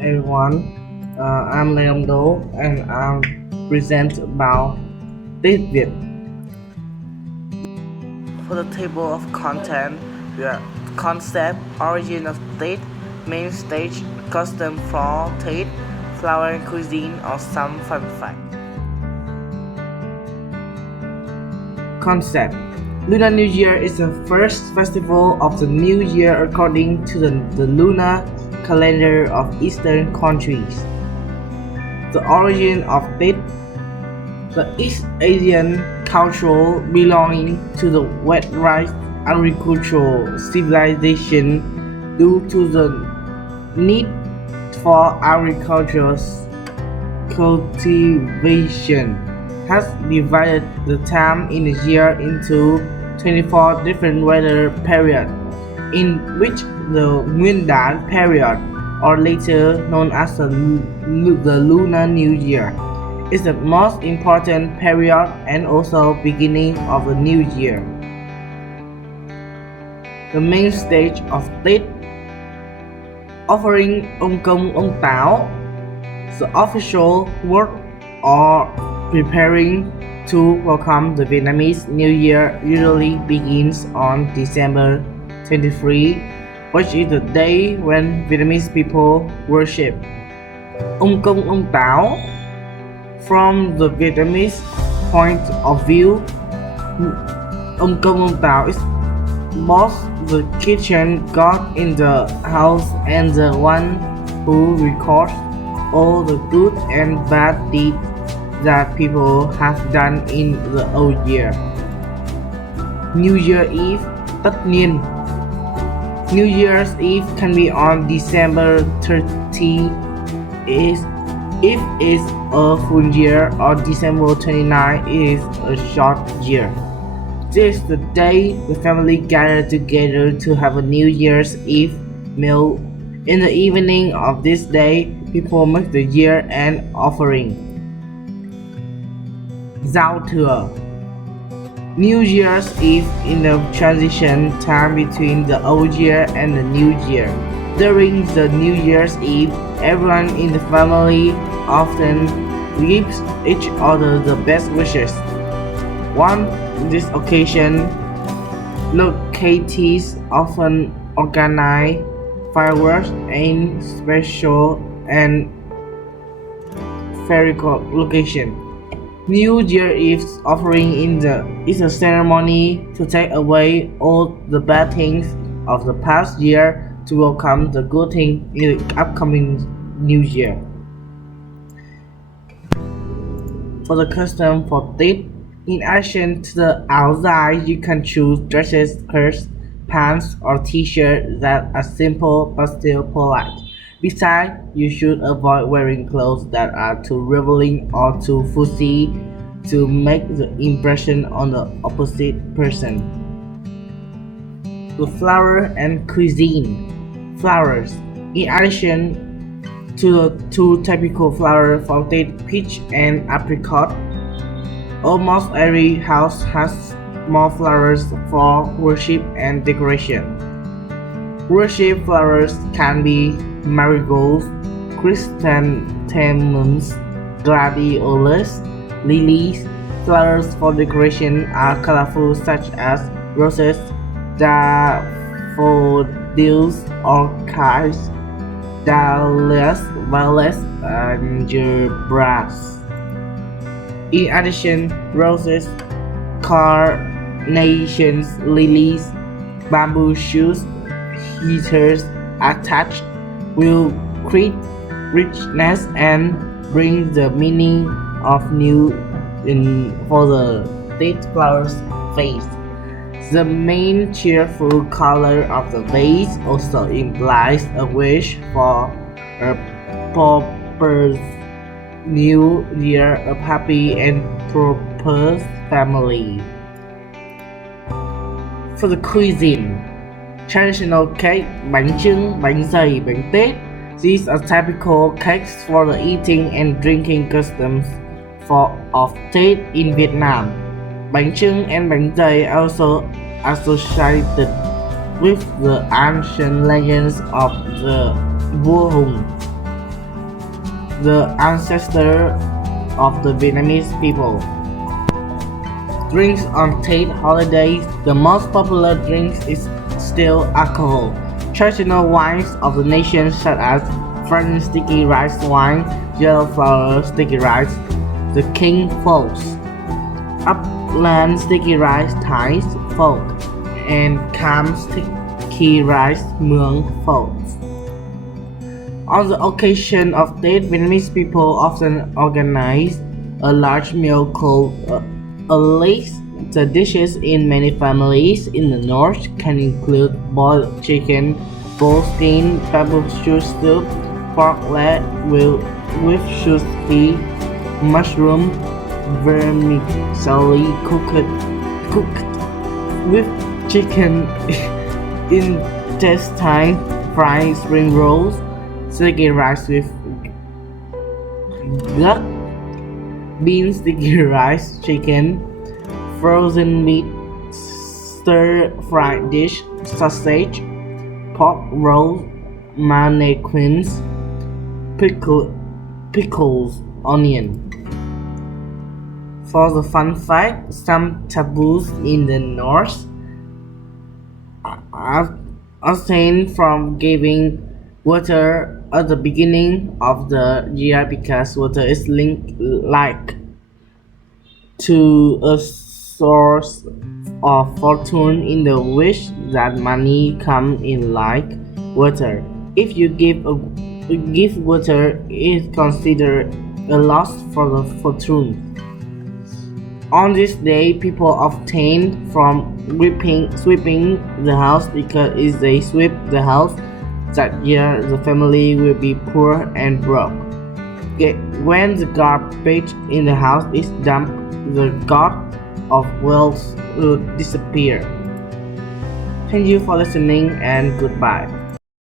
everyone. I'm Đông Đô and I'll present about Tết Việt. For the table of content, we are concept, origin of Tết, main stage, custom for Tết, flower and cuisine, or some fun fact. Concept. Lunar New Year is the first festival of the new year according to the lunar calendar of Eastern countries. The origin of Tết. The East Asian culture belonging to the wet rice agricultural civilization due to the need for agricultural cultivation has divided the time in a year into 24 different weather periods, in which the Nguyên period, or later known as the Lunar New Year, is the most important period and also beginning of the new year. The main stage of Tết. Offering ông Công ông Táo. The official work or preparing to welcome the Vietnamese New Year usually begins on December 23, which is the day when Vietnamese people worship ông Công ông Táo. From the Vietnamese point of view, ông Công ông Táo is both the kitchen god in the house and the one who records all the good and bad deeds that people have done in the old year. New Year Eve, tất niên. New Year's Eve can be on December 30 if it's a full year, or December 29 is a short year. This is the day the family gather together to have a New Year's Eve meal. In the evening of this day, people make the year-end offering. Giao thừa. New Year's Eve in the transition time between the old year and the new year. During the New Year's Eve, everyone in the family often gives each other the best wishes. On this occasion, localities often organize fireworks in special and fairy location. New Year Eve's offering is a ceremony to take away all the bad things of the past year to welcome the good thing in the upcoming new year. For the custom for Tết, in addition to the outside, you can choose dresses, skirts, pants, or t-shirts that are simple but still polite. Besides, you should avoid wearing clothes that are too revealing or too fussy to make the impression on the opposite person. The flower and cuisine. Flowers. In addition to the two typical flowers for Tết, peach and apricot, almost every house has more flowers for worship and decoration. Worship flowers can be marigolds, chrysanthemums, gladiolus, lilies. Flowers for decoration are colorful such as roses, daffodils, orchids, dahlias, violets, and gerbils. In addition, roses, carnations, lilies, bamboo shoots, heaters attached will create richness and bring the meaning of new in for the Tết flower's face. The main cheerful color of the vase also implies a wish for a prosperous new year of happy and prosperous family. For the cuisine, traditional cake, bánh chưng, bánh dày, bánh tết. These are typical cakes for the eating and drinking customs of Tết in Vietnam. Bánh chưng and bánh dày are also associated with the ancient legends of the vua Hùng. the ancestor of the Vietnamese people. Drinks on Tet holidays. The most popular drink is still alcohol. Traditional wines of the nation such as fragrant sticky rice wine, yellow flower sticky rice, the King Folks, upland sticky rice Thai folk, and Cam sticky rice Muang folks. On the occasion of Tết, Vietnamese people often organize a large meal called a list. The dishes in many families in the north can include boiled chicken, bull skin, barbecue soup, pork leg with sushi, mushroom, vermicelli cooked with chicken intestine, fried spring rolls, sticky rice with duck, beans, sticky rice, chicken, frozen meat, stir-fried dish, sausage, pork roll, mannequins, pickles, onion. For the fun fact, some taboos in the north are abstain from giving water at the beginning of the year because water is linked to a source of fortune in the wish that money come in like water. If you give water, it is considered a loss for the fortune. On this day, people abstain from sweeping the house because if they sweep the house that year, the family will be poor and broke. When the garbage in the house is dumped, the god of wealth will disappear. Thank you for listening and goodbye.